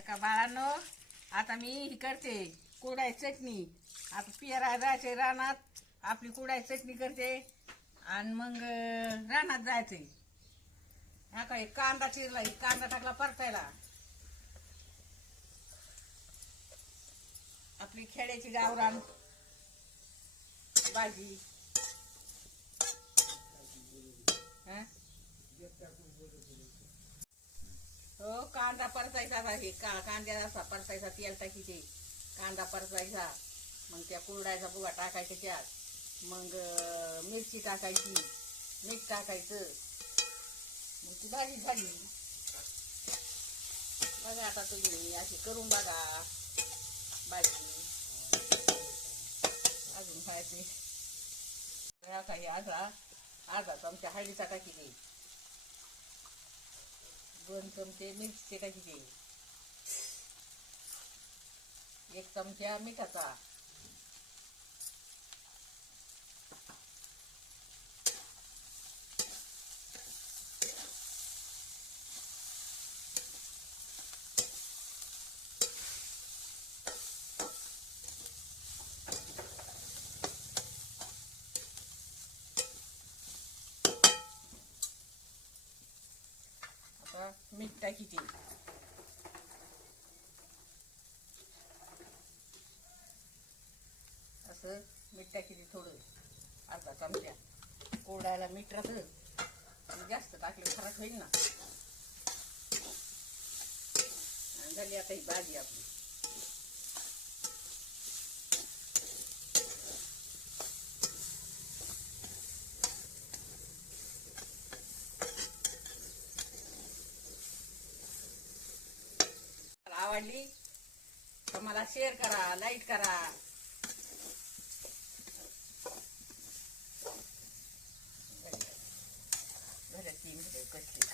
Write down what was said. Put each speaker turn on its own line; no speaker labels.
का बाळांनो आता मी ही करते कुडाय चटणी. आता पियरा जायचे रानात आपली कुडाय चटणी करते आणि मग रानात जायचे. हा काय कांदा चिरला ही कांदा टाकला परतायला. आपली खेड्याची गावरान भाजी हा हो कांदा परतायचा हे का कांद्याचा असा परतायचा तेल टाकीचे कांदा परतायचा मग त्या कुरडायचा बुवा टाकायचा त्यात. मग मिरची टाकायची मीठ टाकायचं. मग ती भाजी झाली. बघा आता तुम्ही अशी करून बघा. भाजी अजून खायचे. काही आजा आजा चमचा हळदीचा टाकीचे दोन चमचे मिरची टाकीचे एक चमचा मिठाचा. आता मीठ टाकीचे असं मीठ टाकीचे थोडं अर्धा चमचा. कोरडायला मीठ राहतं. जास्त टाकलं खराब होईल ना. आणि झाली आता ही भाजी आपली. आवडली तर मला शेअर करा लाईक करा घरात